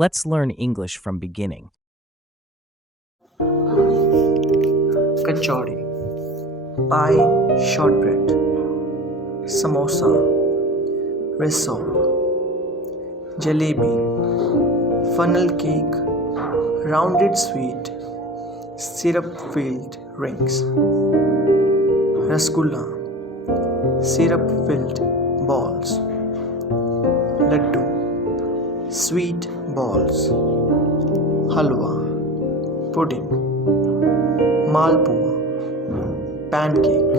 Let's learn English from beginning. Kachori, pie, shortbread, samosa, risotto, jalebi, funnel cake, rounded sweet, syrup-filled rings, rasgulla, syrup-filled balls, laddu, sweet balls, halwa, pudding, malpua, pancake,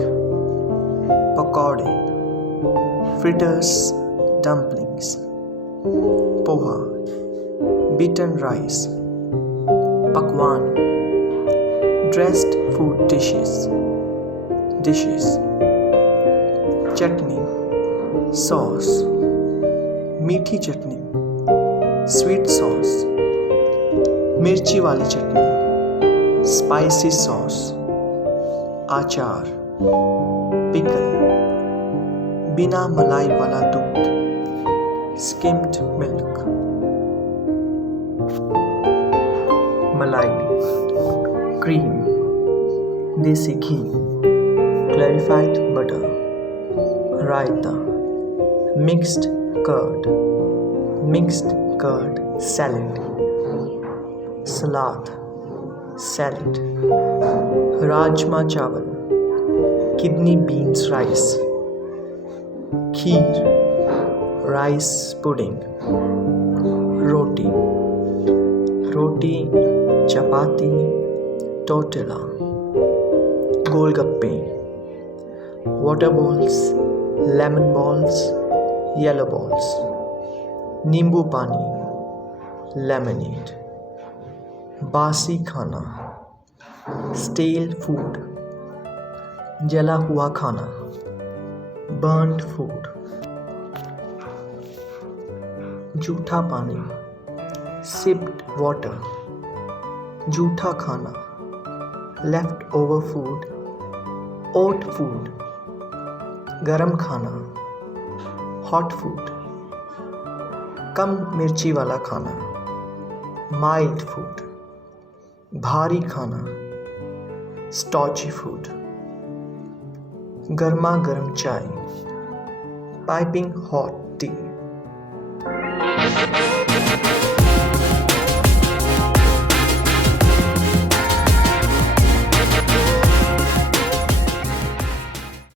pakode, fritters, dumplings, poha, beaten rice, pakwan, dressed food dishes, chutney, sauce, मीठी चटनी, sweet sauce, मिर्ची वाली चटनी, spicy sauce, आचार, pickle, बिना मलाई वाला दूध, skimmed milk, मलाई, cream, देसी घी, clarified butter, रायता, mixed curd salad, salad, rajma chawal, kidney beans rice, kheer, rice pudding, roti, chapati, tortilla, golgappe, water balls, lemon balls, yellow balls, नींबू पानी, lemonade, बासी खाना, stale food, जला हुआ खाना, burnt food, जूठा पानी, sipped water, जूठा खाना, left over food, oat food, गरम खाना, hot food, कम मिर्ची वाला खाना, mild food, भारी खाना, starchy food, गर्मा गर्म चाय, piping hot tea.